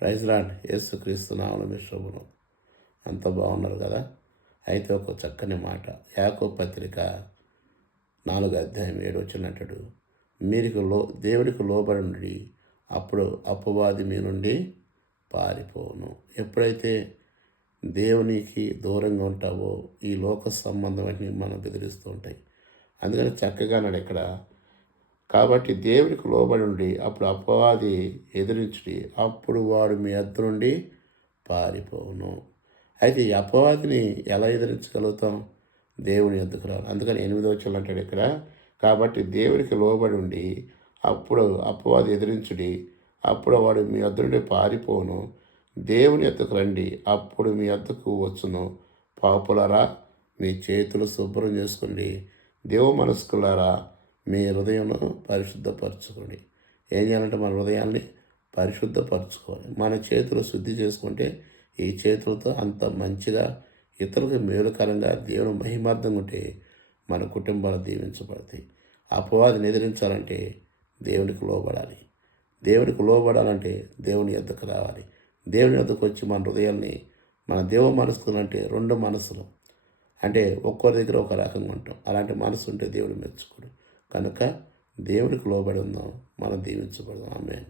Praise lord. యేసుక్రీస్తు నామములో మీ శుభములు. అంత బాగున్నారు కదా. అయితే ఒక చక్కని మాట యాకోబు పత్రిక 4:7 మీరు దేవుడికి లోబడి ఉండి అప్పుడు అపవాది మీ నుండి పారిపోవును. ఎప్పుడైతే దేవునికి దూరంగా ఉంటావో ఈ లోక సంబంధమని మనం బెదిరిస్తూ ఉంటాయి. అందుకని చక్కగా అన్నాడు ఇక్కడ, కాబట్టి దేవునికి లోబడి ఉండి అప్పుడు అపవాది ఎదిరించుడి, అప్పుడు వాడు మీ వద్ద నుండి పారిపోవును. అయితే ఈ అపవాదిని ఎలా ఎదిరించగలుగుతాం? దేవుని యొద్దకు రావాలి. అందుకని 8వ వచనం అంటాడు ఇక్కడ, కాబట్టి దేవునికి లోబడి ఉండి అప్పుడు అపవాది ఎదిరించుడి, అప్పుడు వాడు మీ వద్ద నుండి పారిపోవును. దేవుని యొద్దకు రండి, అప్పుడు మీ వద్దకు వచ్చును. పాపులరా, మీ చేతులు శుభ్రం చేసుకోండి. దేవ మనస్కులారా, మీ హృదయంను పరిశుద్ధపరచుకోండి. ఏం చేయాలంటే మన హృదయాన్ని పరిశుద్ధపరచుకోవాలి. మన చేతులు శుద్ధి చేసుకుంటే ఈ చేతులతో అంత మంచిగా ఇతరులకు మేలుకరంగా దేవుని మహిమార్థంగా ఉంటే మన కుటుంబాలు దీవించబడతాయి. అపవాదిని ఎదిరించాలంటే దేవునికి లోబడాలి. దేవునికి లోబడాలంటే దేవుని యొద్దకు రావాలి. దేవుని యొద్దకు వచ్చి మన హృదయాల్ని మన దేవ మనస్కులు అంటే 2 మనసులు అంటే ఒక్కరి దగ్గర ఒక రకంగా ఉంటాం. అలాంటి మనసు ఉంటే దేవుడు మెచ్చుకోడు. కనుక దేవునికి లోబడి ఉందాం, మనం దీవించబడదాం. ఆమేన్.